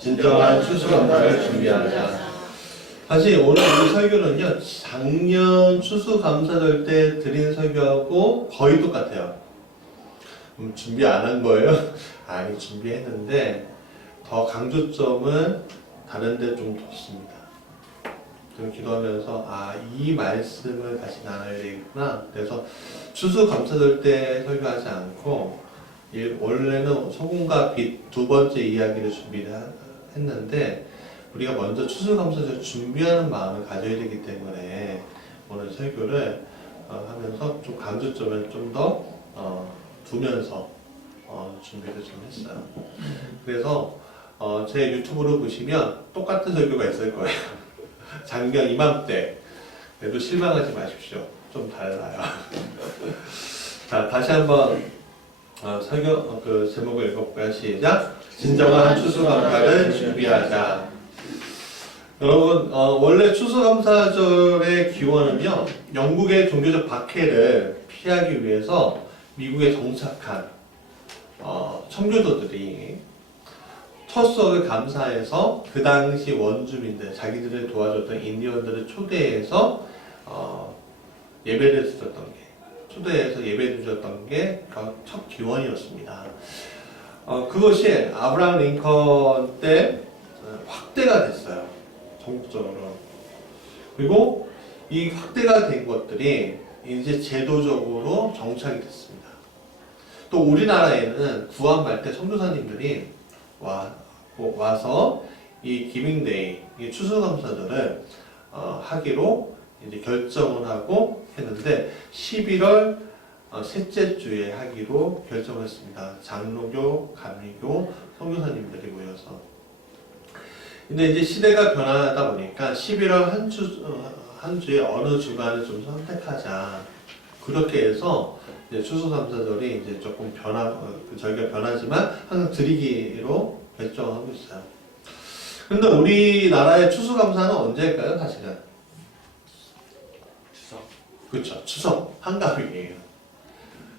진정한 추수감사를 준비하자. 사실 오늘 이 설교는요, 작년 추수감사절 때 드린 설교하고 거의 똑같아요. 준비 안 한 거예요? 아니, 준비했는데 더 강조점은 다른 데 좀 뒀습니다. 그럼 기도하면서 이 말씀을 다시 나눠야 되겠구나. 그래서 추수감사절 때 설교하지 않고 원래는 소금과 빛 두 번째 이야기를 준비를 했는데 우리가 먼저 추수감사절 준비하는 마음을 가져야 되기 때문에 오늘 설교를 하면서 좀 강조점을 좀 더 두면서 준비를 좀 했어요. 그래서 제 유튜브로 보시면 똑같은 설교가 있을 거예요. 작년 이맘때. 그래도 실망하지 마십시오. 좀 달라요. 자, 다시 한번 설교 그 제목을 읽어볼까요? 시작. 진정한 추수감사를 준비하자. 여러분, 원래 추수감사절의 기원은요, 영국의 종교적 박해를 피하기 위해서 미국에 정착한 청교도들이 첫 수확을 감사해서 그 당시 원주민들, 자기들을 도와줬던 인디언들을 초대해서 예배를 드렸던 게, 초대해서 예배를 드렸던 게 첫 기원이었습니다. 그것이 아브라함 링컨 때 확대가 됐어요. 전국적으로. 그리고 이 확대가 된 것들이 이제 제도적으로 정착이 됐습니다. 또 우리나라에는 구원받을 때 선교사님들이 와서 이 기빙데이, 이 추수감사절을 하기로 이제 결정을 하고 했는데 11월 셋째 주에 하기로 결정을 했습니다. 장로교, 감리교, 선교사님들이 모여서. 근데 이제 시대가 변하다 보니까 11월 한 주에 어느 주간을 좀 선택하자. 그렇게 해서 이제 추수감사절이 이제 조금 저희가 변하지만 항상 드리기로 결정하고 있어요. 근데 우리나라의 추수감사는 언제일까요, 사실은? 추석. 그렇죠. 추석. 한가위예요.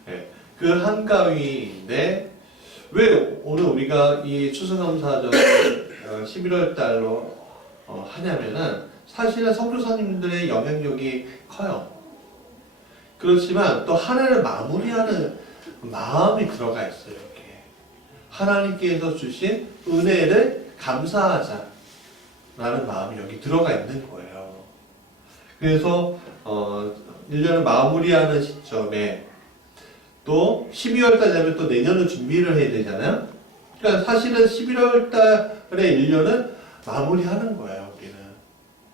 네. 그 한가위인데, 왜 오늘 우리가 이 추수감사절을 11월 달로 하냐면은, 사실은 선교사님들의 영향력이 커요. 그렇지만 또 한 해를 마무리하는 마음이 들어가 있어요. 이렇게 하나님께서 주신 은혜를 감사하자 라는 마음이 여기 들어가 있는 거예요. 그래서 1년을 마무리하는 시점에 또 12월 달 되면 또 내년을 준비를 해야 되잖아요. 그러니까 사실은 11월 달의 1년은 마무리하는 거예요. 우리는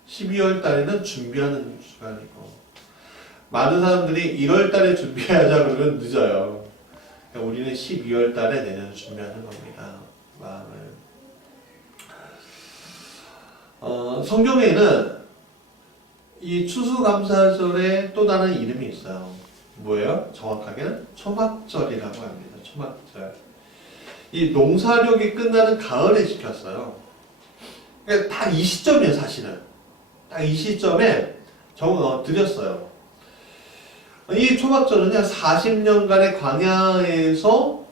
12월 달에는 준비하는 시간이고, 많은 사람들이 1월 달에 준비하자 그러면 늦어요. 그러니까 우리는 12월 달에 내년을 준비하는 겁니다. 마음을. 성경에는 이 추수감사절에 또 다른 이름이 있어요. 뭐예요? 정확하게는 초막절이라고 합니다. 초막절. 이 농사력이 끝나는 가을에 지켰어요. 그러니까 딱 이 시점이에요, 사실은. 딱 이 시점에 드렸어요. 이 초막절은요, 40년간의 광야에서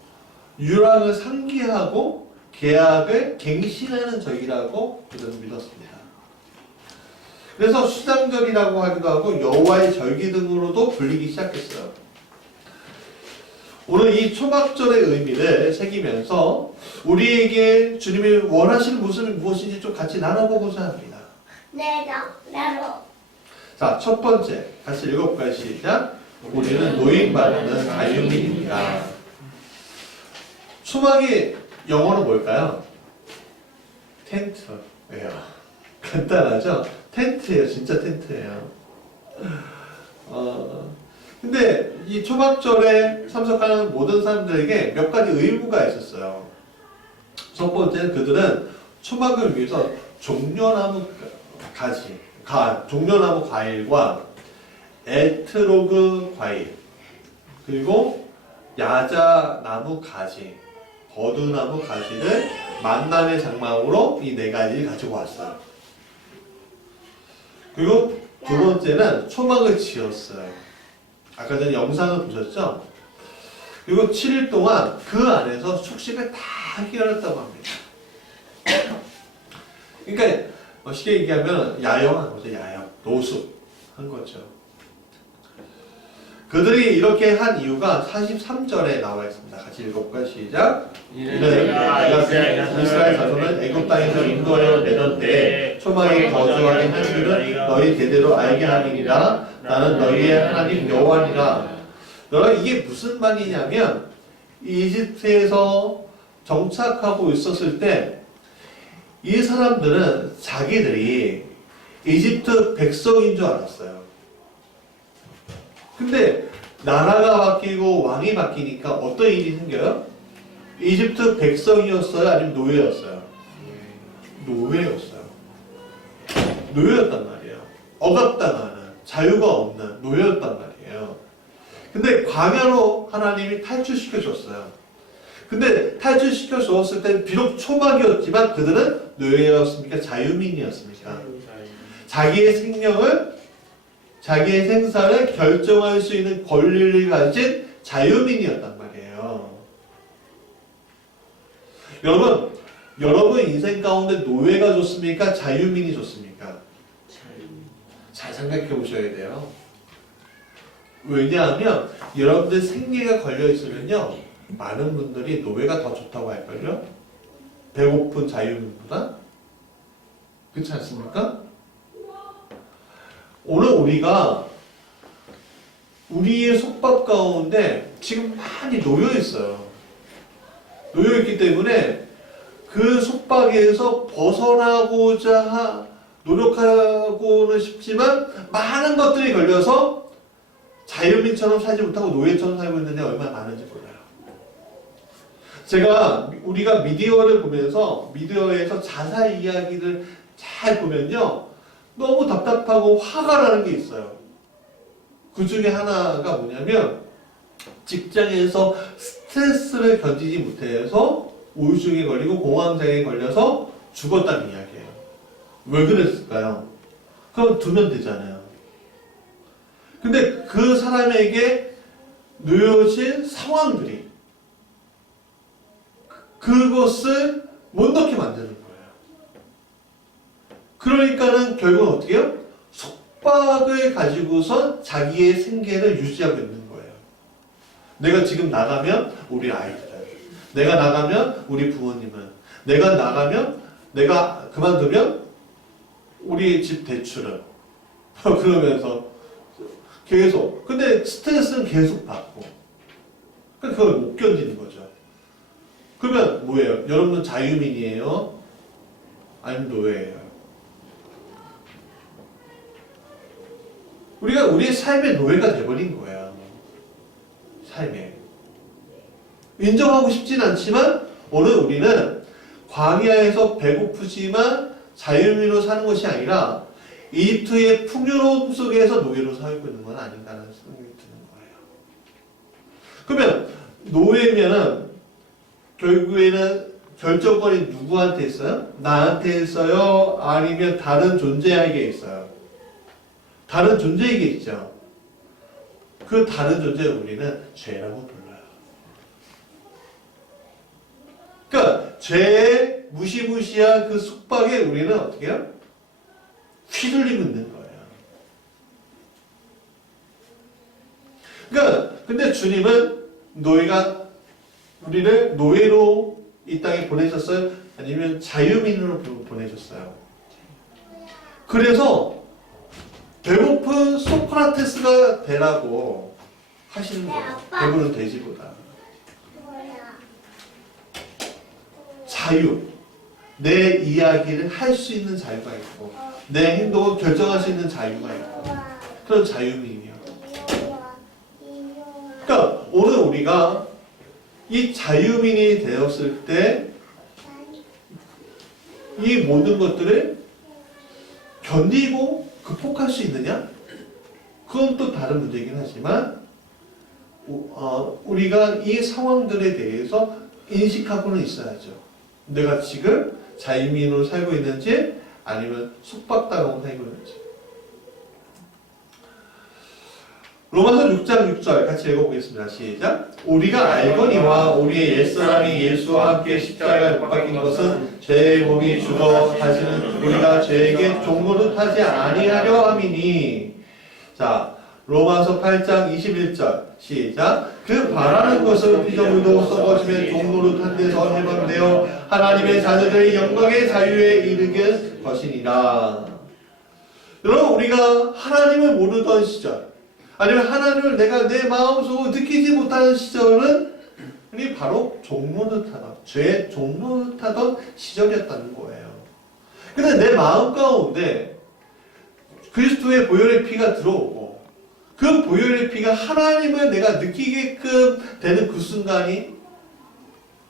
유랑을 상기하고 계약을 갱신하는 절기라고 저는 믿었습니다. 그래서 수장절이라고 하기도 하고 여호와의 절기 등으로도 불리기 시작했어요. 오늘 이 초막절의 의미를 새기면서 우리에게 주님이 원하시는 모습이 무엇인지 좀 같이 나눠보고자 합니다. 네, 나로. 자, 첫 번째, 같이 읽어볼까요? 시작. 우리는 노임받는 자유민입니다. 초막이 영어로 뭘까요? 텐트예요. 간단하죠? 텐트예요. 진짜 텐트예요. 근데 이 초막절에 참석하는 모든 사람들에게 몇 가지 의무가 있었어요. 첫 번째는 그들은 초막을 위해서 종려나무 과일과 에트로그 과일, 그리고 야자나무 가지, 버드나무 가지를 만남의 장막으로 이 네 가지를 가지고 왔어요. 그리고 두 번째는 초막을 지었어요. 아까 전에 영상을 보셨죠? 그리고 7일 동안 그 안에서 숙식을 다 해결했다고 합니다. 그러니까 쉽게 얘기하면 야영한 거죠. 야영, 노숙한 거죠. 그들이 이렇게 한 이유가 43절에 나와 있습니다. 같이 읽어볼까요? 시작. 이는 내가 이스라엘 자손을 애굽 땅에서 인도하여 내던 때에 초막에 거주하게 한 줄은 너희 대대로 알게 함이니라. 나는 너희의 하나님 여호와니라. 여러분 이게 무슨 말이냐면 이집트에서 정착하고 있었을 때 이 사람들은 자기들이 이집트 백성인 줄 알았어요. 근데 나라가 바뀌고 왕이 바뀌니까 어떤 일이 생겨요? 이집트 백성이었어요? 아니면 노예였어요? 노예였어요. 노예였단 말이에요. 억압당하는, 자유가 없는 노예였단 말이에요. 근데 광야로 하나님이 탈출시켜 줬어요. 근데 탈출시켜 주었을 때 비록 초막이었지만 그들은 노예였습니까? 자유민이었습니까? 자기의 생명을, 자기의 생사를 결정할 수 있는 권리를 가진 자유민이었단 말이에요. 여러분 인생 가운데 노예가 좋습니까? 자유민이 좋습니까? 잘 생각해 보셔야 돼요. 왜냐하면 여러분들 생계가 걸려 있으면요 많은 분들이 노예가 더 좋다고 할걸요? 배고픈 자유민보다? 그렇지 않습니까? 오늘 우리가 우리의 속박 가운데 지금 많이 놓여 있어요. 놓여 있기 때문에 그 속박에서 벗어나고자 노력하고는 싶지만 많은 것들이 걸려서 자유민처럼 살지 못하고 노예처럼 살고 있는데 얼마나 많은지 몰라요. 우리가 미디어를 보면서 미디어에서 자살 이야기를 잘 보면요 너무 답답하고 화가 나는 게 있어요. 그 중에 하나가 뭐냐면 직장에서 스트레스를 견디지 못해서 우울증에 걸리고 공황장애에 걸려서 죽었다는 이야기예요. 왜 그랬을까요? 그럼 두면 되잖아요. 근데 그 사람에게 놓여진 상황들이 그것을 못 넣게 만드는 거예요. 그러니까는 결국은 어떻게 해요? 속박을 가지고서 자기의 생계를 유지하고 있는 거예요. 내가 지금 나가면 우리 아이들, 내가 나가면 우리 부모님은, 내가 나가면, 내가 그만두면 우리 집 대출은 그러면서 계속. 근데 스트레스는 계속 받고 그러니까 그걸 못 견디는 거죠. 그러면 뭐예요? 여러분은 자유민이에요? 아니면 노예예요? 우리가 우리의 삶의 노예가 돼버린 거예요. 삶에. 인정하고 싶진 않지만 오늘 우리는 광야에서 배고프지만 자유민으로 사는 것이 아니라 이집트의 풍요로움 속에서 노예로 살고 있는 건 아닌가라는 생각이 드는 거예요. 그러면 노예면은 결국에는 결정권이 누구한테 있어요? 나한테 있어요? 아니면 다른 존재에게 있어요? 다른 존재에게 있죠. 그 다른 존재를 우리는 죄라고 불러요. 그러니까 죄의 무시무시한 그 속박에 우리는 어떻게 해요? 휘둘리고 있는 거예요. 그러니까 근데 주님은 우리를 노예로 이 땅에 보내셨어요? 아니면 자유민으로 보내셨어요? 그래서 배고픈 소크라테스가 되라고 하시는 거예요. 배부른 돼지보다. 자유. 내 이야기를 할 수 있는 자유가 있고 내 행동을 결정할 수 있는 자유가 있고 그런 자유민이에요. 그러니까 오늘 우리가 이 자유민이 되었을 때 이 모든 것들을 견디고 극복할 수 있느냐? 그건 또 다른 문제이긴 하지만 우리가 이 상황들에 대해서 인식하고는 있어야죠. 내가 지금 자유민으로 살고 있는지 아니면 속박당하고 살고 있는지. 로마서 6장 6절 같이 읽어보겠습니다. 시작. 우리가 알거니와 우리의 옛사람이 예수와 함께 십자가에 못 박힌 것은 죄의 몸이 죽어 다시는 우리가 죄에게 종노릇하지 아니하려 함이니. 자, 로마서 8장 21절 시작. 그 바라는 것은 피조물도 썩어지면 종노릇한 데서 해방되어 하나님의 자녀들의 영광의 자유에 이르게 것이니라. 여러분, 우리가 하나님을 모르던 시절, 아니면 하나님을 내가 내 마음속으로 느끼지 못하는 시절은 우리 바로 종노릇하던, 죄의 종노릇하던 시절이었다는 거예요. 근데 내 마음 가운데 그리스도의 보혈의 피가 들어오고 그 보혈의 피가 하나님을 내가 느끼게끔 되는 그 순간이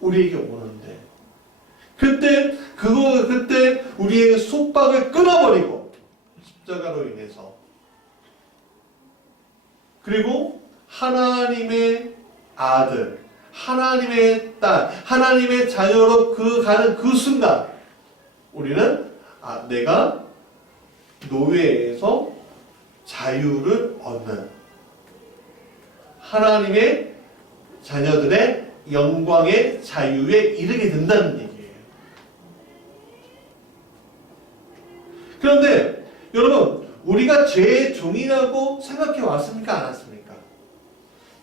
우리에게 오는데, 그때 우리의 속박을 끊어버리고 십자가로 인해서, 그리고 하나님의 아들, 하나님의 딸, 하나님의 자녀로 가는 그 순간 우리는 내가 노예에서 자유를 얻는 하나님의 자녀들의 영광의 자유에 이르게 된다는 얘기예요. 그런데 여러분, 우리가 죄의 종이라고 생각해 왔습니까? 안 왔습니까?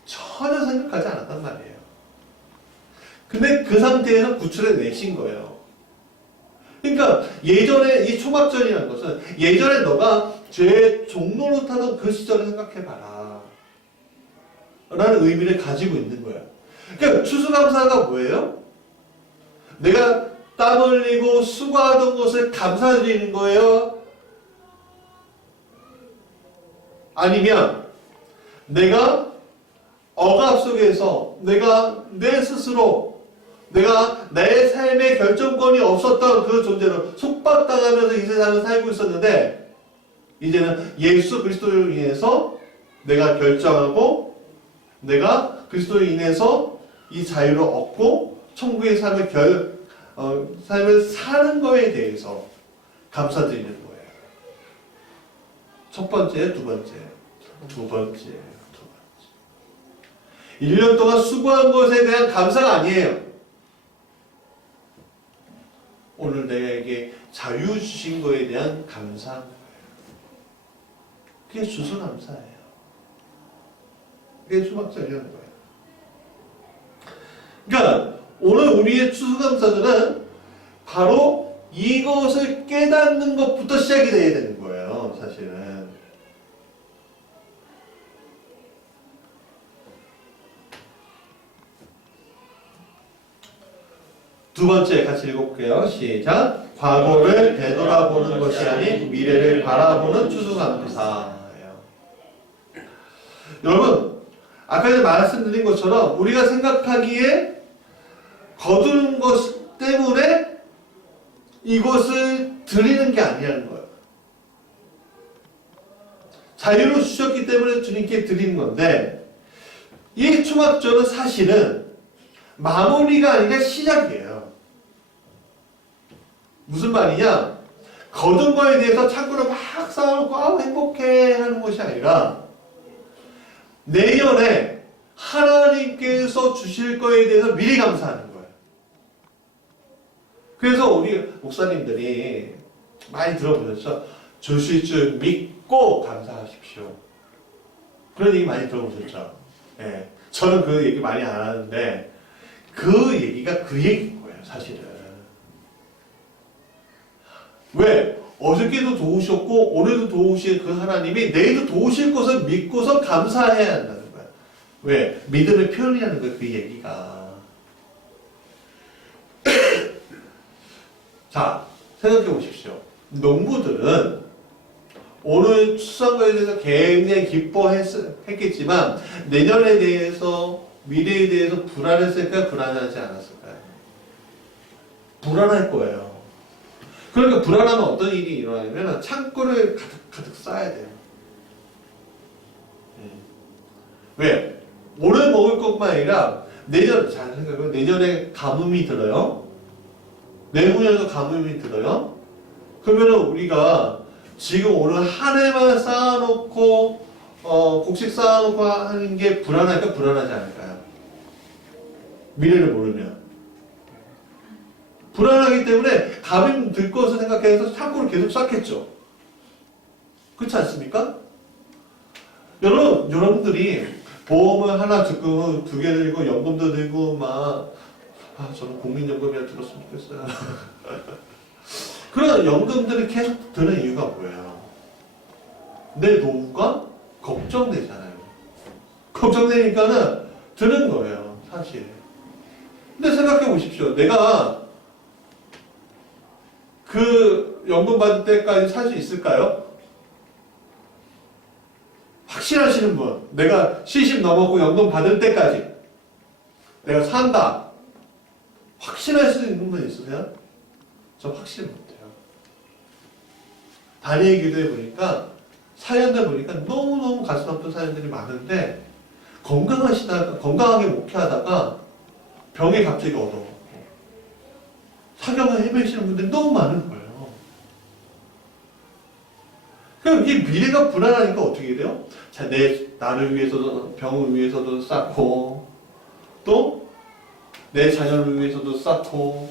전혀 생각하지 않았단 말이에요. 근데 그 상태에서 구출해 내신 거예요. 그러니까 예전에 이 초막절이라는 것은 예전에 너가 죄의 종노릇하던 그 시절을 생각해봐라 라는 의미를 가지고 있는 거예요. 그러니까 추수감사가 뭐예요? 내가 땀 흘리고 수고하던 것을 감사드리는 거예요? 아니면 내가 억압 속에서 내가 내 스스로 내가 내 삶의 결정권이 없었던 그 존재로 속박당하면서 이 세상을 살고 있었는데, 이제는 예수 그리스도로 인해서 내가 결정하고 내가 그리스도로 인해서 이 자유를 얻고 천국의 삶을 삶을 사는 거에 대해서 감사드리는 거예요. 첫 번째, 두 번째. 1년 동안 수고한 것에 대한 감사가 아니에요. 오늘 내게 자유 주신 것에 대한 감사한 거예요. 그게 추수감사예요. 그게 초막절이라는 거예요. 그러니까 오늘 우리의 추수감사는 바로 이것을 깨닫는 것부터 시작이 돼야 되는 거예요. 사실은. 두 번째 같이 읽어볼게요. 시작. 과거를 되돌아보는 것이 아닌 미래를 바라보는 추수감사예요. 여러분, 아까 전에 말씀드린 것처럼 우리가 생각하기에 거두는 것 때문에 이것을 드리는 게 아니라는 거예요. 자유로 주셨기 때문에 주님께 드리는 건데, 이 초막절은 사실은 마무리가 아니라 시작이에요. 무슨 말이냐? 거둔 거에 대해서 창고를 막 쌓아놓고 행복해 하는 것이 아니라 내년에 하나님께서 주실 거에 대해서 미리 감사하는 거예요. 그래서 우리 목사님들이 많이 들어보셨죠? 주실 줄 믿고 감사하십시오. 그런 얘기 많이 들어보셨죠? 예. 저는 그 얘기 많이 안 하는데 그 얘기가 그 얘기인 거예요, 사실은. 왜? 어저께도 도우셨고 오늘도 도우실 그 하나님이 내일도 도우실 것을 믿고서 감사해야 한다는 거야. 왜? 믿음의 표현이라는 거야, 그 얘기가. 자, 생각해 보십시오. 농부들은 오늘 추수한거에 대해서 굉장히 기뻐했겠지만 내년에 대해서, 미래에 대해서 불안했을까요? 불안하지 않았을까요? 불안할 거예요. 그러니까 불안하면 어떤 일이 일어나냐면 창고를 가득 쌓아야 돼요. 왜? 오늘 먹을 것만 아니라 내년, 잘 생각해보면 내년에 가뭄이 들어요. 내후년에도 가뭄이 들어요. 그러면 우리가 지금 오늘 한 해만 쌓아놓고 곡식 쌓아놓고 하는 게 불안할까 불안하지 않을까요? 미래를 모르면 불안하기 때문에 답이 들 것을 생각해서 참고로 계속 쌓겠죠. 그렇지 않습니까? 여러분들이 보험을 하나 듣고 두 개 들고 연금도 들고 저는 국민연금이라 들었으면 좋겠어요. 그런 연금들을 계속 드는 이유가 뭐예요? 내 노후가 걱정되잖아요. 걱정되니까는 드는 거예요, 사실. 근데 생각해 보십시오. 내가 그 연금 받을 때까지 살 수 있을까요? 확실하시는 분, 내가 70 넘었고 연금 받을 때까지 내가 산다. 확신할 수 있는 분 있으세요? 저 확신 못해요. 단위의 기도해 보니까 사연들 보니까 너무너무 가슴 아픈 사연들이 많은데 건강하게 목회하다가 병에 갑자기 얻어먹고 사경을 헤매시는 분들이 너무 많은 거예요. 그럼 이 미래가 불안하니까 어떻게 돼요? 자, 나를 위해서도 병을 위해서도 쌓고 또 내 자녀를 위해서도 쌓고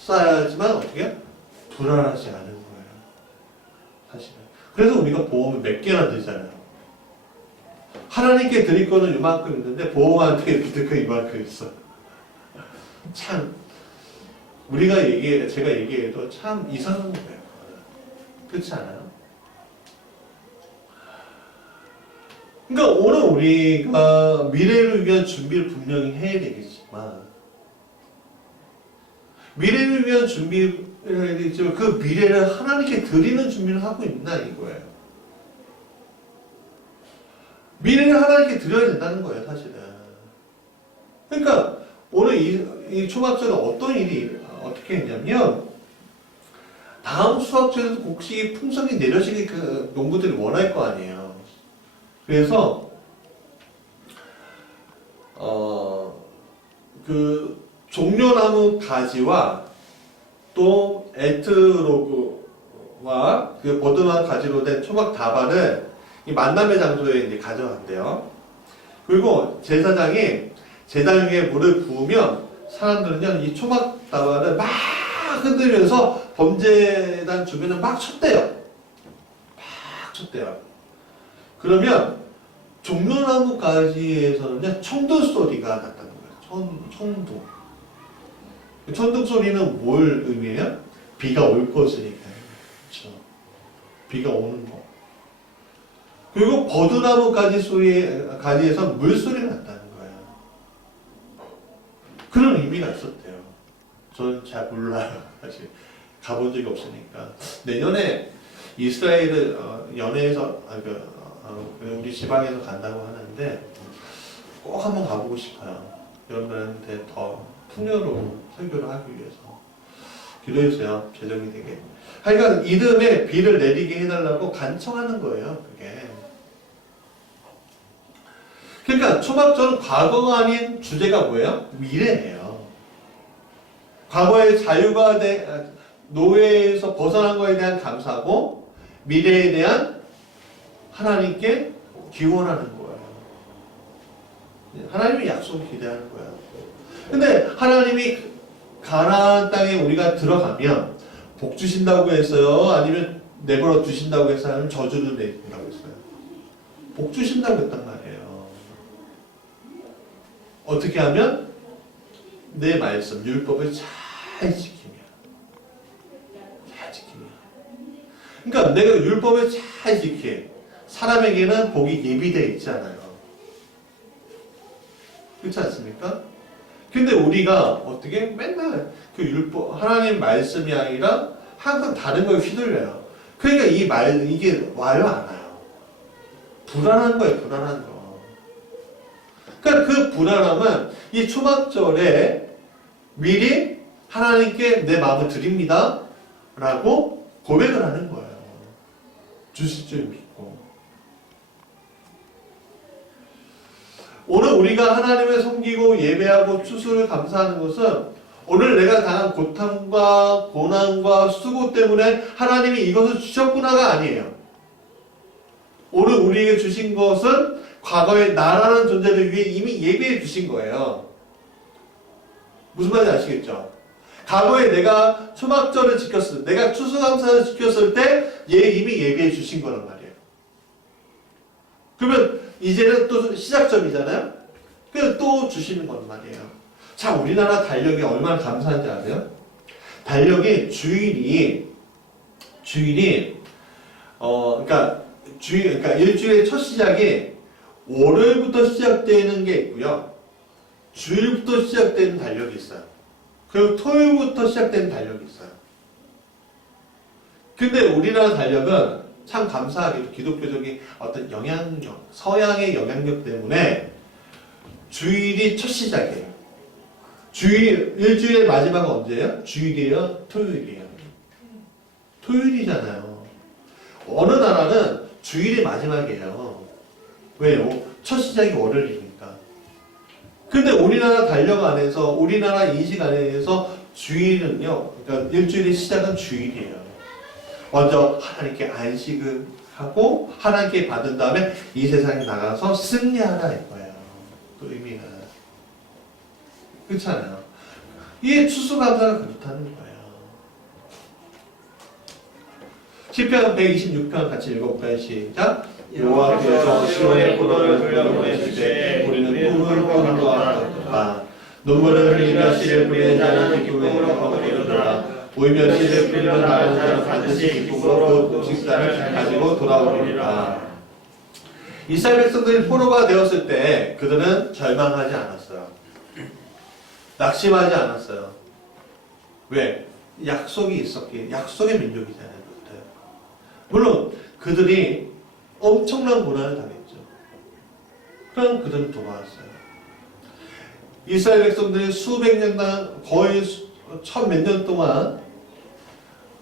쌓아야지만 어떻게 해요? 불안하지 않은 거예요. 사실은. 그래서 우리가 보험을 몇 개나 들잖아요. 하나님께 드릴 거는 이만큼 있는데 보험한테 믿을 거 이만큼 있어. 참 제가 얘기해도 참 이상한 거예요. 그렇지 않아요? 그러니까 오늘 우리가 미래를 위한 준비를 분명히 해야 되겠지만 미래를 위한 준비를 해야 되겠지만 그 미래를 하나님께 드리는 준비를 하고 있나 이거예요. 미래를 하나님께 드려야 된다는 거예요, 사실은. 그러니까 오늘 이 초막절에 어떤 일이 어떻게 했냐면 다음 수확절에도 곡식이 풍성히 내려지게 그 농부들이 원할 거 아니에요. 그래서 그 종려나무 가지와 또 에트로그와 그 버드나무 가지로 된 초막 다발을 이 만남의 장소에 이제 가져간대요. 그리고 제사장이 제단 위에 물을 부으면 사람들은요 이 초막 다발을 막 흔들면서 범죄단 주변을 막 쳤대요. 그러면 종려나무 가지에서는요 청두 소리가 났다는 거예요. 청두. 천둥 소리는 뭘 의미해요? 비가 올 것이니까요. 그렇죠. 비가 오는 거. 그리고 버드나무 가지에서 물소리가 났다는 거예요. 그런 의미가 있었대요. 저는 잘 몰라요. 사실 가본 적이 없으니까. 내년에 이스라엘을 연해에서 우리 지방에서 간다고 하는데 꼭 한번 가보고 싶어요. 여러분들한테 더 풍요로운 설교를 하기 위해서 기도해주세요. 재정이 되게. 하여간 이듬해 비를 내리게 해달라고 간청하는 거예요. 그게. 그러니까 초막절은 과거가 아닌 주제가 뭐예요? 미래예요. 과거의 노예에서 벗어난 거에 대한 감사고 미래에 대한 하나님께 기원하는 거예요. 하나님의 약속을 기대하는 거예요. 근데 하나님이 가나안 땅에 우리가 들어가면 복 주신다고 했어요? 아니면 내버려 두신다고 했어요? 아니면 저주를 내린다고 했어요? 복 주신다고 했단 말이에요. 어떻게 하면? 내 말씀, 율법을 잘 지키면. 그러니까 내가 율법을 잘 지키게 사람에게는 복이 예비되어 있잖아요. 그렇지 않습니까? 근데 우리가 어떻게 맨날 그 율법, 하나님 말씀이 아니라 항상 다른 걸 휘둘려요. 그러니까 이게 와요, 안 와요? 불안한 거예요, 불안한 거. 그러니까 그 불안함은 이 초막절에 미리 하나님께 내 마음을 드립니다. 라고 고백을 하는 거예요. 주실 줄 믿고. 오늘 우리가 하나님을 섬기고 예배하고 추수를 감사하는 것은 오늘 내가 당한 고통과 고난과 수고 때문에 하나님이 이것을 주셨구나가 아니에요. 오늘 우리에게 주신 것은 과거에 나라는 존재를 위해 이미 예비해 주신 거예요. 무슨 말인지 아시겠죠? 과거에 내가 초막절을 지켰을 때, 내가 추수감사를 지켰을 때 얘 이미 예비해 주신 거란 말이에요. 그러면 이제는 또 시작점이잖아요? 그래서 또 주시는 건 말이에요. 자, 우리나라 달력이 얼마나 감사한지 아세요? 달력이 주일이 그러니까 일주일의 첫 시작이 월요일부터 시작되는 게 있고요. 주일부터 시작되는 달력이 있어요. 그리고 토요일부터 시작되는 달력이 있어요. 근데 우리나라 달력은 참 감사하게도 기독교적인 어떤 영향력, 서양의 영향력 때문에 주일이 첫 시작이에요. 일주일의 마지막은 언제예요? 주일이에요? 토요일이에요? 토요일이잖아요. 어느 나라는 주일이 마지막이에요. 왜요? 첫 시작이 월요일이니까. 근데 우리나라 달력 안에서, 우리나라 인식 안에서 주일은요, 그러니까 일주일의 시작은 주일이에요. 먼저 하나님께 안식을 하고 하나님께 받은 다음에 이 세상에 나가서 승리하라 이거예요. 그 의미는. 그렇잖아요. 이게 추수감사가 그렇다는 거예요. 시편 126편 같이 읽어볼까요? 시작. 여호와께서 시온의 포도를 돌려보내실 우리는 꿈을 꾸는 것과 같다. 눈물을 흘리며 씨를 뿌리는 자는 기쁨으로 거두리로다. 울며 씨를 뿌리는 다른 자는 반드시 기쁨으로 그 곡식단을 가지고 돌아오리라. 이스라엘 백성들이 포로가 되었을 때 그들은 절망하지 않았어요. 낙심하지 않았어요. 왜? 약속이 있었기에. 약속의 민족이잖아요. 그때. 물론 그들이 엄청난 고난을 당했죠. 그럼 그들은 돌아왔어요. 이스라엘 백성들이 수백 년간 거의 천 몇 년 동안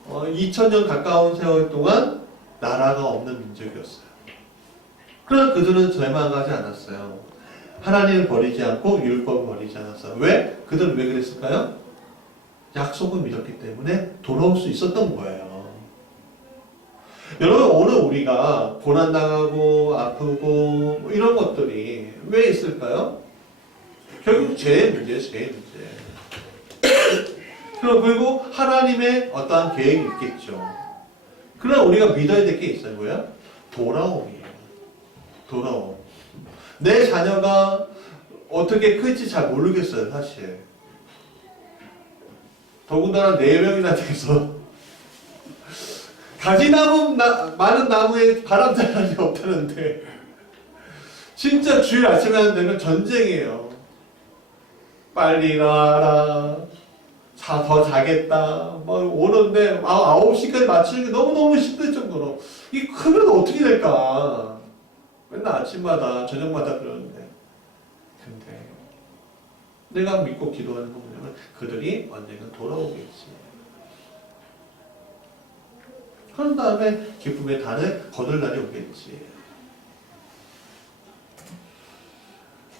2000년 가까운 세월 동안 나라가 없는 민족이었어요. 그러나 그들은 절망하지 않았어요. 하나님을 버리지 않고 율법을 버리지 않았어요. 왜? 그들은 왜 그랬을까요? 약속을 믿었기 때문에 돌아올 수 있었던 거예요. 여러분, 오늘 우리가 고난당하고 아프고 뭐 이런 것들이 왜 있을까요? 결국 죄의 문제예요. 죄의 문제. 그리고 하나님의 어떠한 계획이 있겠죠. 그러나 우리가 믿어야 될 게 있어요. 뭐야? 돌아옴이에요. 돌아옴. 내 자녀가 어떻게 클지 잘 모르겠어요. 사실. 더군다나 4명이나 돼서 가지나무 많은 나무에 바람자락이 없다는데 진짜 주일 아침에 되면 전쟁이에요. 빨리 일어나라. 더 자겠다. 뭐 오는데 9시까지 맞추는 게 너무너무 힘들 정도로 이 크면 어떻게 될까. 맨날 아침마다 저녁마다 그러는데 근데 내가 믿고 기도하는 거 보면 그들이 언젠가 돌아오겠지. 그런 다음에 기쁨의 단을 거둘 날이 오겠지.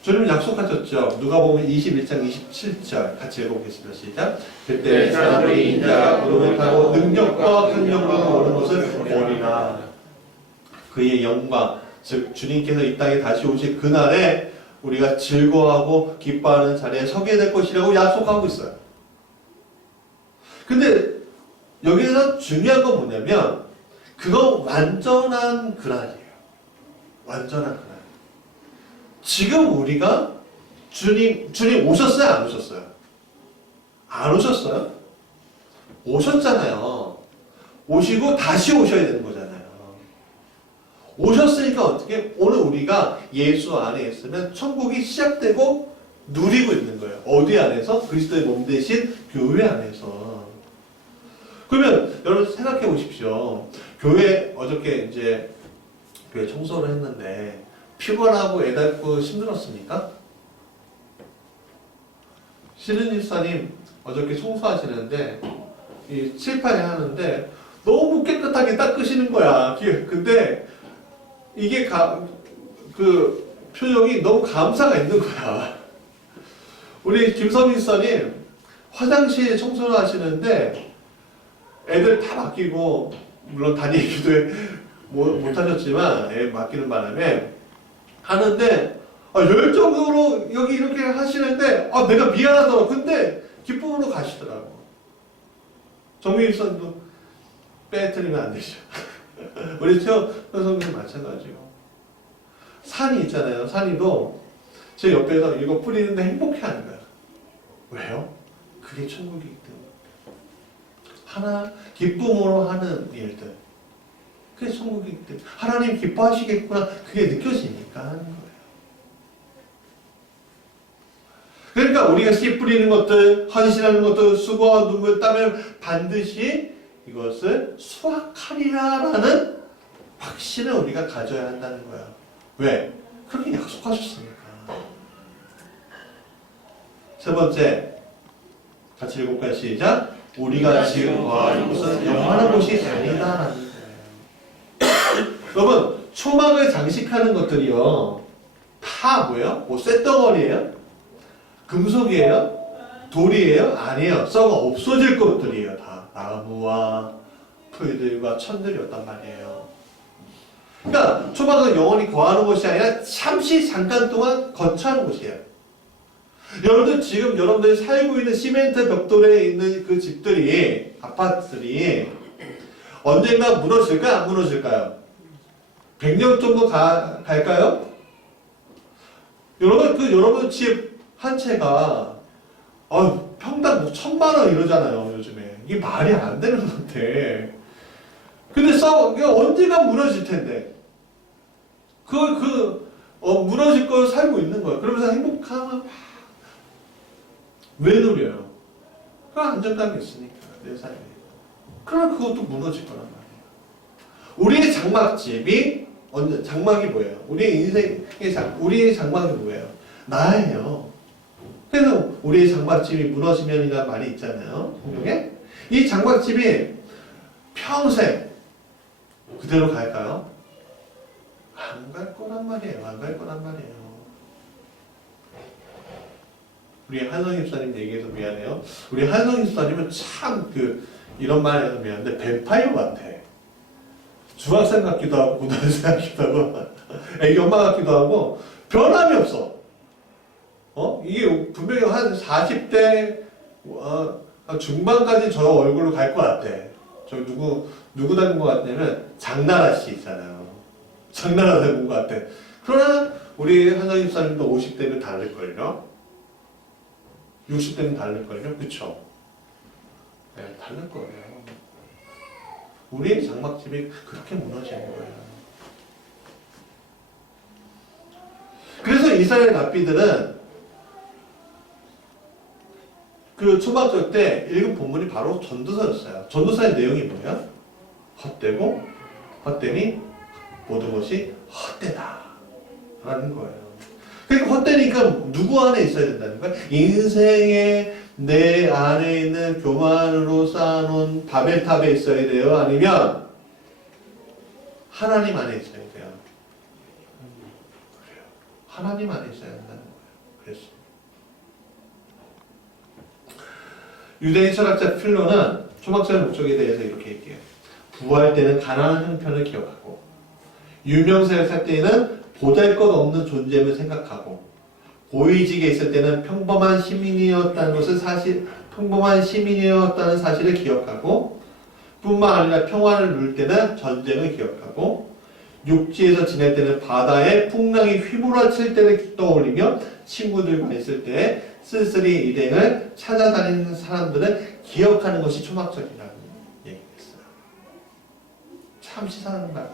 주님 약속하셨죠. 누가복음 21장 27절 같이 읽어보겠습니다. 시작. 그때 사람들이 인자가 구름을 타고 능력과 강력으로 오는 것을 보리라. 그의 영광, 즉 주님께서 이 땅에 다시 오실 그날에 우리가 즐거워하고 기뻐하는 자리에 서게 될 것이라고 약속하고 있어요. 근데 여기서 중요한 건 뭐냐면 그건 완전한 그날이에요. 완전한 그날. 지금 우리가 주님 오셨어요? 안 오셨어요? 안 오셨어요? 오셨잖아요. 오시고 다시 오셔야 되는 거잖아요. 오셨으니까 어떻게 오늘 우리가 예수 안에 있으면 천국이 시작되고 누리고 있는 거예요. 어디 안에서? 그리스도의 몸 대신 교회 안에서. 그러면 여러분 생각해 보십시오. 교회 어저께 이제 교회 청소를 했는데 피곤하고 애달고 힘들었습니까? 신은희 집사님 어저께 청소하시는데 이 칠판에 하는데 너무 깨끗하게 닦으시는 거야. 근데 이게 그 표정이 너무 감사가 있는 거야. 우리 김서민 집사님 화장실 청소를 하시는데 애들 다 맡기고 물론 단일 기도에 못하셨지만 애 맡기는 바람에 하는데 열정적으로 여기 이렇게 하시는데 내가 미안하더라고. 근데 기쁨으로 가시더라고. 정민 입사님도 빼뜨리면 안 되죠. 우리 최원 선생님 마찬가지고. 산이 있잖아요. 산이도 제 옆에서 이거 뿌리는데 행복해하는 거야. 왜요? 그게 천국이기 때문에. 하나 기쁨으로 하는 일들. 그게 천국이기 때문에. 하나님 기뻐하시겠구나. 그게 느껴지니까 하는 거예요. 그러니까 우리가 씨 뿌리는 것들, 헌신하는 것들, 수고와 눈물 땀을 반드시 이것을 수확하리라라는 확신을 우리가 가져야 한다는 거야. 왜? 그렇게 약속하셨으니까. 세 번째, 같이 읽어볼까요? 시작. 우리가 지금 거하는 곳은 영원한 곳이 아니다라는 거예요. 여러분, 초막을 장식하는 것들이요, 다 뭐예요? 뭐 쇳덩어리예요? 금속이에요? 돌이에요? 아니에요. 썩어 없어질 것들이에요. 다 나무와 풀들과 천들이었단 말이에요. 그러니까 초막은 영원히 거하는 곳이 아니라 잠시 잠깐 동안 거처하는 곳이에요. 여러분들 지금 여러분들이 살고 있는 시멘트 벽돌에 있는 그 집들이, 아파트들이 언젠가 무너질까요? 안 무너질까요? 100년 정도 갈까요? 여러분 집 한 채가 평당 뭐 1,000만 원 이러잖아요. 요즘에 이게 말이 안 되는 건데. 근데 이게 언젠가 무너질 텐데. 무너질 걸 살고 있는 거야. 그러면서 행복하면 왜 누려요? 그 안정감이 있으니까, 내 삶에. 그러면 그것도 무너질 거란 말이에요. 우리의 장막집이, 장막이 뭐예요? 우리의 장막이 뭐예요? 나예요. 그래서 우리의 장막집이 무너지면이라는 말이 있잖아요. 성경에. 이 장막집이 평생 그대로 갈까요? 안 갈 거란 말이에요. 안 갈 거란 말이에요. 우리 한성 집사님 얘기해서 미안해요. 우리 한성 집사님은 참 이런 말 해서 미안한데 뱀파이어 같아. 중학생 같기도 하고 고등학생 같기도 하고 애기 엄마 같기도 하고 변함이 없어. 이게 분명히 한 40대 중반까지 저 얼굴로 갈 것 같아. 저 누구 닮은 것 같냐면 장나라 씨 있잖아요. 장나라 닮은 것 같아. 그러나 우리 한성 집사님도 50대면 다를걸요? 60대면 다를걸요? 그쵸? 네, 다를 거예요. 우리의 장막집이 그렇게 무너지는 거예요. 그래서 이스라엘 납비들은 그 초막절 때 읽은 본문이 바로 전도서였어요. 전도서의 내용이 뭐예요? 헛되고 헛되니 모든 것이 헛되다 라는 거예요. 그러니까 헛되니까 누구 안에 있어야 된다는 거예요? 인생에 내 안에 있는 교만으로 쌓아놓은 바벨탑에 있어야 돼요? 아니면 하나님 안에 있어야 돼요? 그래요. 하나님 안에 있어야 한다는 거예요. 그래서 유대인 철학자 필로는 초막절의 목적에 대해서 이렇게 얘기해요. 부할 때는 가난한 형편을 기억하고 유명세를 살 때에는 보잘것없는 존재임을 생각하고 고위직에 있을 때는 평범한 시민이었다는 사실을 기억하고 뿐만 아니라 평화를 누릴 때는 전쟁을 기억하고 육지에서 지낼 때는 바다에 풍랑이 휘몰아칠 때를 떠올리며 친구들과 있을 때 쓸쓸히 일행을 찾아다니는 사람들을 기억하는 것이 초막절이라는 얘기겠어요. 참 시사하는 말.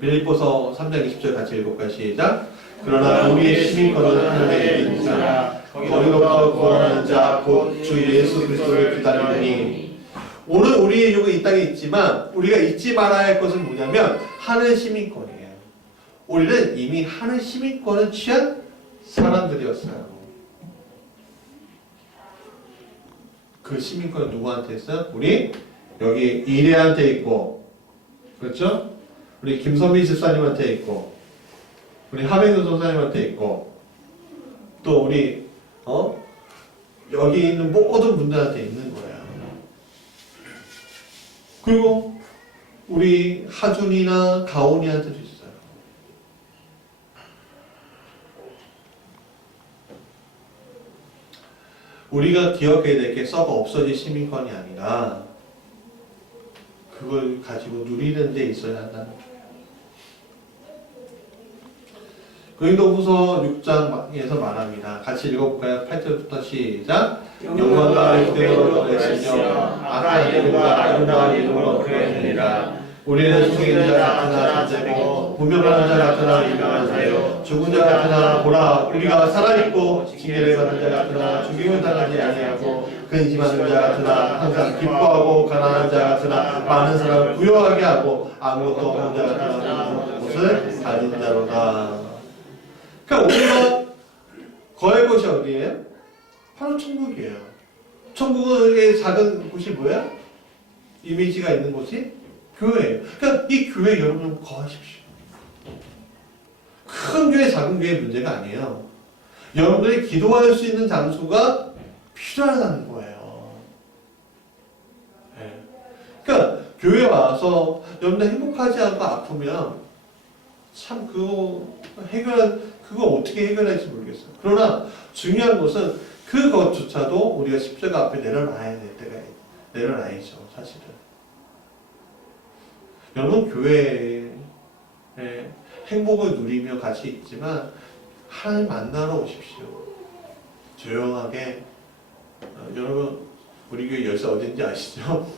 빌립보서 3장 20절 같이 읽어볼까요? 시작. 그러나 우리의 시민권은 하늘에 있는 자, 거기로부터 구원하는 자, 곧 주 예수 그리스도를 기다리니. 오늘 우리의 육은 이 땅에 있지만 우리가 잊지 말아야 할 것은 뭐냐면 하늘 시민권이에요. 우리는 이미 하늘 시민권을 취한 사람들이었어요. 그 시민권은 누구한테 있어요? 우리 여기 이래한테 있고, 그렇죠? 우리 김선민 집사님한테 있고, 우리 하백은 선사님한테 있고, 또 우리 여기 있는 모든 분들한테 있는 거예요. 그리고 우리 하준이나 가온이한테도 있어요. 우리가 기억해야 될 게 썩어 없어질 시민권이 아니라 그걸 가지고 누리는 데 있어야 한다는 거예요. 고린도후서 6장에서 말합니다. 같이 읽어볼까요? 8절부터 시작. 영광과 육대로 내시며 악한 이름과 아름다운 이름으로 그러느니라. 우리는 속이는 자 같으나 잠재고 분명한 자 같으나 유명한 자요 죽은 자 같으나 보라 우리가 살아있고 징계를 받는 자 같으나 죽임을 당하지 아니하고 근심하는 자 같으나 항상 기뻐하고 가난한 자 같으나 많은 사람을 부유하게 하고 아무것도 없는 자 같으나 모든 것을 가진 자로다. 그러니까 우리가 거할 곳이 어디예요? 바로 천국이에요. 천국의 작은 곳이 뭐야? 이미지가 있는 곳이 교회예요. 그러니까 이 교회 여러분 거하십시오. 큰 교회, 작은 교회 문제가 아니에요. 여러분들이 기도할 수 있는 장소가 필요하다는 거예요. 네. 그러니까 교회 와서 여러분들 행복하지 않고 아프면 참 그거 어떻게 해결할지 모르겠어요. 그러나 중요한 것은 그것조차도 우리가 십자가 앞에 내려놔야 될 때가 내려놔야죠, 사실은. 여러분 교회에 행복을 누리며 같이 있지만 하나님 만나러 오십시오. 조용하게. 여러분 우리 교회 열쇠 어딘지 아시죠?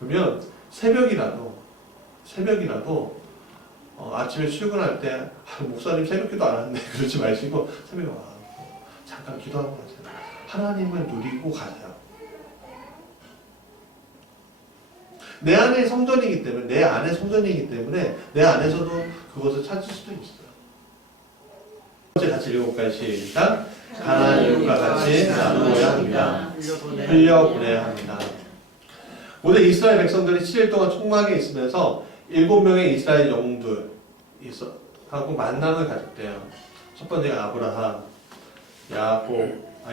그러면 새벽이라도 아침에 출근할 때 목사님 새벽기도 안 하는데 그러지 마시고 새벽에 와 잠깐 기도하고 가세요. 하나님을 누리고 가세요. 내 안에 성전이기 때문에 내 안에서도 그것을 찾을 수도 있어요. 번째 같이 읽어볼까요? 시작. 가나안 이웃과 같이 나누어야 합니다. 흘려보내야 합니다. 고대 이스라엘 백성들이 7일 동안 총막에 있으면서 7명의 이스라엘 영웅들 하고 만남을 가졌대요. 첫 번째가 아브라함,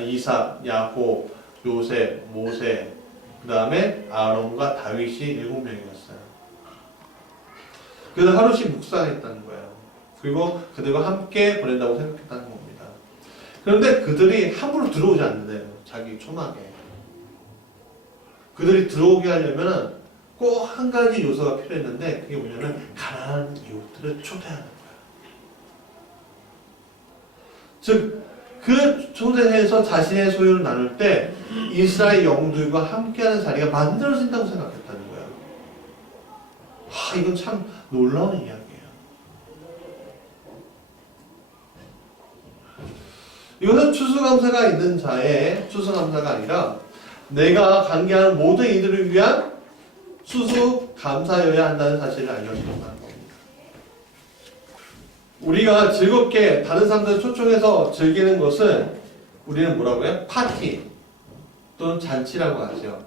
이삭, 야곱, 요셉, 모세, 그 다음에 아론과 다윗이 7명이었어요. 그래서 하루씩 묵상했다는 거예요. 그리고 그들과 함께 보낸다고 생각했다는 겁니다. 그런데 그들이 함부로 들어오지 않는데요. 자기 초막에. 그들이 들어오게 하려면 꼭 한 가지 요소가 필요했는데 그게 뭐냐면 가난한 이웃들을 초대하는 거예요. 즉 그 초대해서 자신의 소유를 나눌 때 이스라엘 영웅들과 함께하는 자리가 만들어진다고 생각했다는 거예요. 이건 참 놀라운 이야기예요. 이것은 추수감사가 있는 자의 추수감사가 아니라 내가 관계하는 모든 이들을 위한 추수감사여야 한다는 사실을 알려주는 겁니다. 우리가 즐겁게 다른 사람들을 초청해서 즐기는 것은 우리는 뭐라고 해요? 파티 또는 잔치라고 하죠.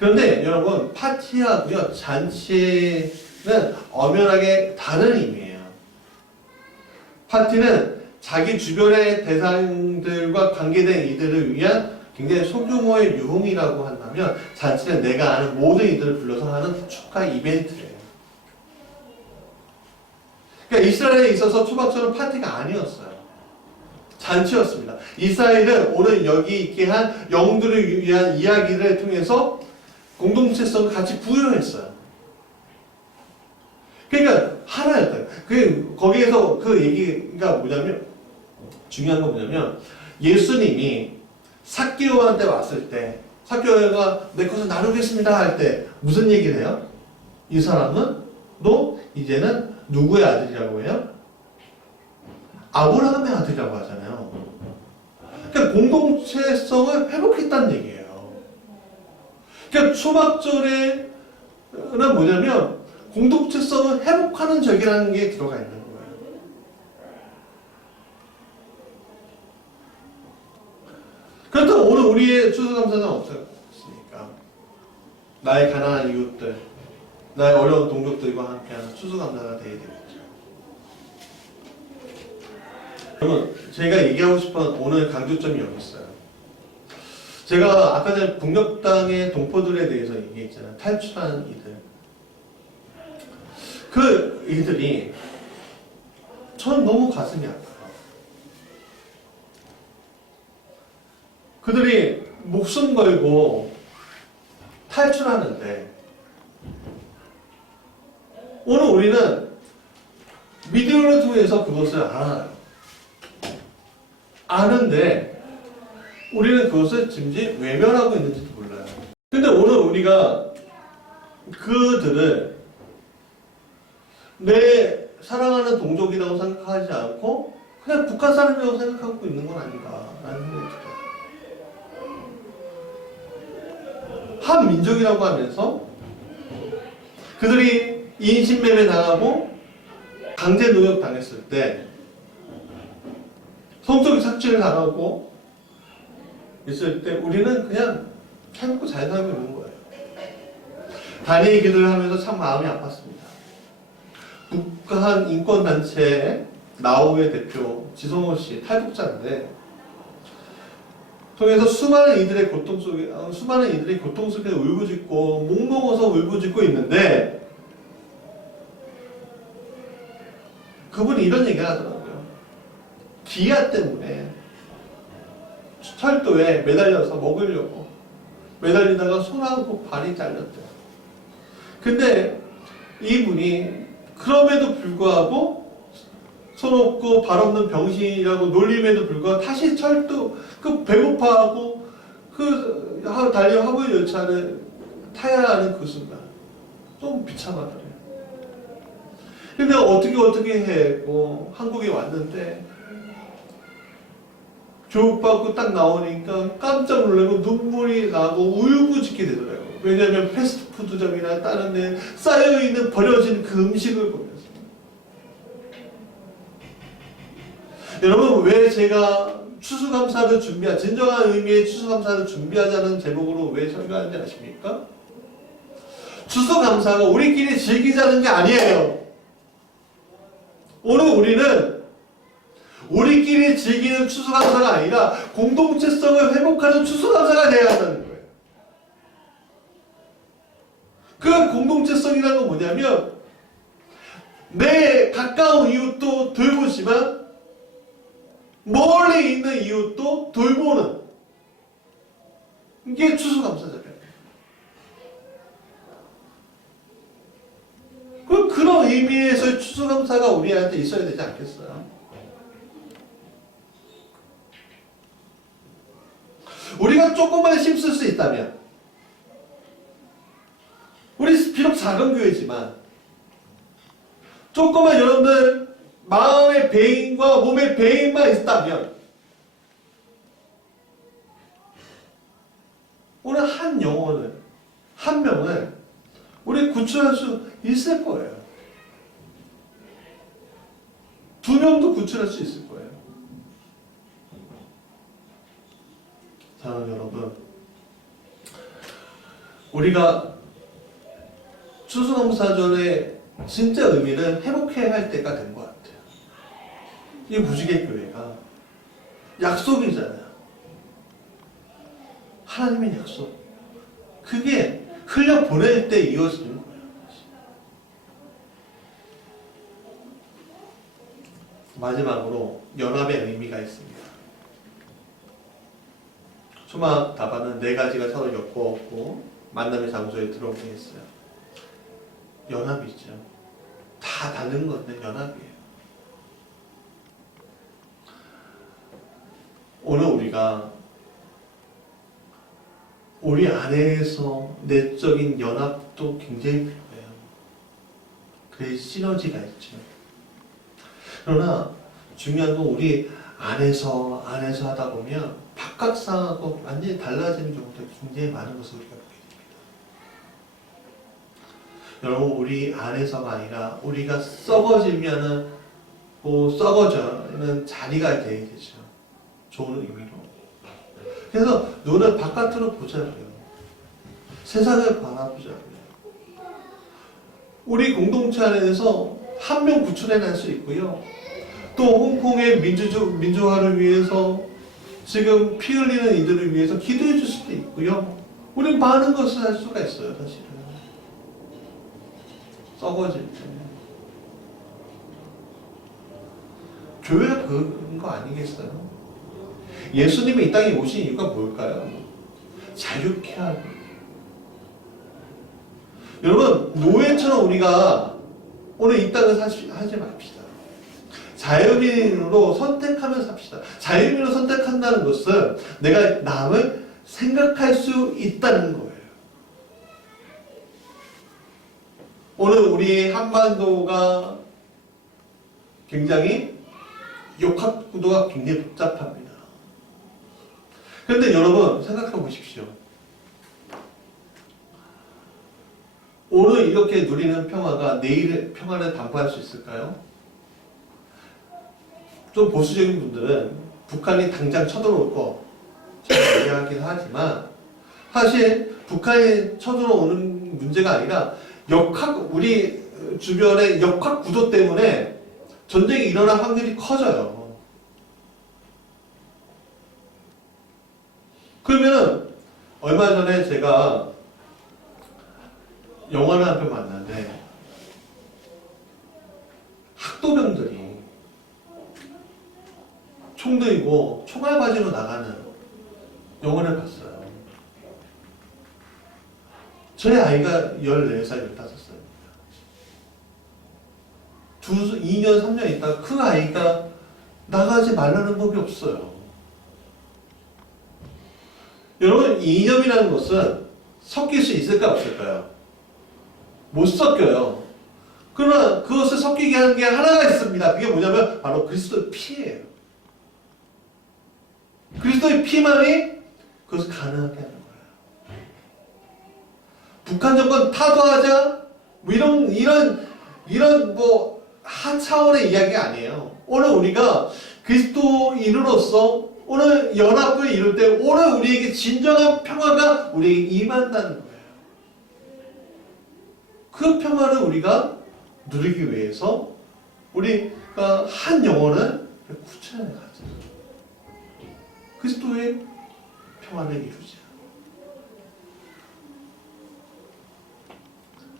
그런데 여러분 파티하고요 잔치는 엄연하게 다른 의미예요. 파티는 자기 주변의 대상들과 관계된 이들을 위한 굉장히 소규모의 유흥이라고 한다면 잔치는 내가 아는 모든 이들을 불러서 하는 축하 이벤트예요. 그러니까 이스라엘에 있어서 초막절은 파티가 아니었어요. 잔치였습니다. 이스라엘은 오늘 여기 있게 한 영들을 위한 이야기를 통해서 공동체성을 같이 부여했어요. 그러니까 하나였어요. 거기에서 그 얘기가 뭐냐면 중요한 건 뭐냐면 예수님이 삭개오한테 왔을 때 삭개오가 내 것을 나누겠습니다 할 때 무슨 얘기를 해요? 이 사람은 너 이제는 누구의 아들이라고 해요? 아브라함의 아들이라고 하잖아요. 그러니까 공동체성을 회복했다는 얘기예요. 그러니까 초막절에는 뭐냐면 공동체성을 회복하는 절기라는 게 들어가 있는 거예요. 그렇다면 오늘 우리의 추수감사는 어떻습니까? 나의 가난한 이웃들, 나의 어려운 동족들과 함께하는 추수감사가 되어야 되겠죠. 여러분, 제가 얘기하고 싶은 오늘 강조점이 여기 있어요. 제가 아까 전에 북녘 땅의 동포들에 대해서 얘기했잖아요. 탈출한 이들. 그 이들이 전 너무 가슴이 아파요. 그들이 목숨 걸고 탈출하는데 오늘 우리는 미디어를 통해서 그것을 알아요. 아는데 우리는 그것을 지금 외면하고 있는지도 몰라요. 근데 오늘 우리가 그들을 내 사랑하는 동족이라고 생각하지 않고 그냥 북한 사람이라고 생각하고 있는 건 아닌가라는 생각이 들어요. 한 민족이라고 하면서 그들이 인신매매 당하고 강제 노역 당했을 때 성적 삭제를 당하고 있을 때 우리는 그냥 참고 잘 살고 있는 거예요. 단일 기도를 하면서 참 마음이 아팠습니다. 북한 인권단체 나우의 대표 지성호 씨 탈북자인데 통해서 수많은 이들이 고통 속에 울부짖고 목먹어서 울부짖고 있는데 그분이 이런 얘기를 하더라고요. 기아 때문에 철도에 매달려서 먹으려고 매달리다가 손하고 발이 잘렸대요. 근데 이분이 그럼에도 불구하고 손 없고 발 없는 병신이라고 놀림에도 불구하고 다시 철도 그 배고파하고 그 달려 화물 열차를 타야 하는 그 순간 좀 비참하더래요. 근데 어떻게 해고 한국에 왔는데 교육받고 딱 나오니까 깜짝 놀라고 눈물이 나고 울부짖게 되더라고요. 왜냐하면 패스트푸드점이나 다른 데 쌓여있는 버려진 그 음식을 보면서. 여러분, 왜 제가 추수감사를 진정한 의미의 추수감사를 준비하자는 제목으로 왜 설교하는지 아십니까? 추수감사가 우리끼리 즐기자는 게 아니에요. 오늘 우리는 우리끼리 즐기는 추수감사가 아니라 공동체성을 회복하는 추수감사가 되어야 한다는 거예요. 그 공동체성이라는 건 뭐냐면 내 가까운 이웃도 돌보지만 멀리 있는 이웃도 돌보는 이게 추수감사잖아요. 그런 의미에서 추수감사가 우리한테 있어야 되지 않겠어요? 우리가 조금만 힘쓸 수 있다면 우리 비록 작은 교회지만 조금만 여러분들 마음의 배인과 몸의 배인만 있다면 오늘 한 영혼을 한 명을 우리 구출할 수 있을 거예요. 2명도 구출할 수 있을 거예요. 사랑하는 여러분, 우리가 추수감사절의 진짜 의미를 회복해야 할 때가 된 것 같아요. 이 무지개 교회가 약속이잖아요. 하나님의 약속. 그게 흘려보낼 때 이루어지는 거예요. 마지막으로 연합의 의미가 있습니다. 초막 다발은 4가지가 서로 엮어갖고 만남의 장소에 들어오게 했어요. 연합이죠. 다 다른 건데 연합이에요. 오늘 우리가 우리 안에서 내적인 연합도 굉장히 필요해요. 그래야 시너지가 있죠. 그러나 중요한 건 우리 안에서 하다 보면 바깥상하고 완전히 달라지는 경우도 굉장히 많은 것을 우리가 보게 됩니다. 여러분, 우리 안에서가 아니라 우리가 썩어지면은 썩어져는 자리가 돼야 되죠. 좋은 의미로. 그래서 눈을 바깥으로 보자고요. 세상을 바라보자고요. 우리 공동체 안에서 한 명 구출해낼 수 있고요. 또 홍콩의 민주화를 위해서 지금 피 흘리는 이들을 위해서 기도해 줄 수도 있고요. 우리 많은 것을 할 수가 있어요, 사실은. 썩어질 때. 교회가 그런 거 아니겠어요? 예수님이 이 땅에 오신 이유가 뭘까요? 자유케 하고. 여러분, 노예처럼 우리가 오늘 이 땅을 하지 맙시다. 자유민으로 선택하면 삽시다. 자유민으로 선택한다는 것은 내가 남을 생각할 수 있다는 거예요. 오늘 우리 한반도가 굉장히 역학 구도가 굉장히 복잡합니다. 그런데 여러분 생각해 보십시오. 오늘 이렇게 누리는 평화가 내일의 평화를 담보할 수 있을까요? 좀 보수적인 분들은 북한이 당장 쳐들어올 거 얘기하긴 하지만 사실 북한이 쳐들어오는 문제가 아니라 우리 주변의 역학 구도 때문에 전쟁이 일어날 확률이 커져요. 그러면 얼마 전에 제가 영화를 한 편 봤는데 학도병들이 총 들고 총알바지로 나가는 영화를 봤어요. 저희 아이가 14살, 15살입니다. 2년, 3년 있다가 그 아이가 나가지 말라는 법이 없어요. 여러분, 이 이념이라는 것은 섞일 수 있을까 없을까요? 못 섞여요. 그러나 그것을 섞이게 하는 게 하나가 있습니다. 그게 뭐냐면 바로 그리스도의 피예요. 그리스도의 피만이 그것을 가능하게 하는 거예요. 북한 정권 타도하자 뭐 이런 뭐 하차원의 이야기가 아니에요. 오늘 우리가 그리스도인으로서 오늘 연합을 이룰 때 오늘 우리에게 진정한 평화가 우리에게 임한다는 거예요. 그 평화를 우리가 누리기 위해서 우리가 한 영혼을 구체하게 가자. 그리스도의 평화를 이루자.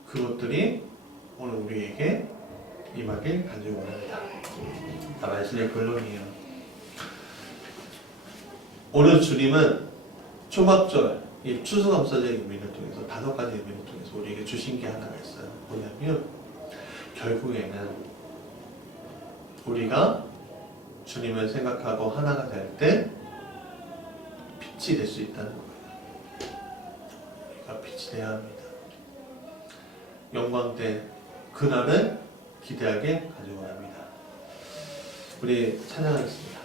그것들이 오늘 우리에게 임하길 간절히 원합니다. 말씀의 결론이에요. 오늘 주님은 초막절, 이 추수감사절의 의미를 통해서 5가지 의미를 통해서 우리에게 주신 게 하나가 있어요. 뭐냐면 결국에는 우리가 주님을 생각하고 하나가 될 때 빛이 될 수 있다는 거예요. 우리가 빛이 되어야 합니다. 영광 때 그날을 기대하게 가져오랍니다. 우리 찬양하겠습니다.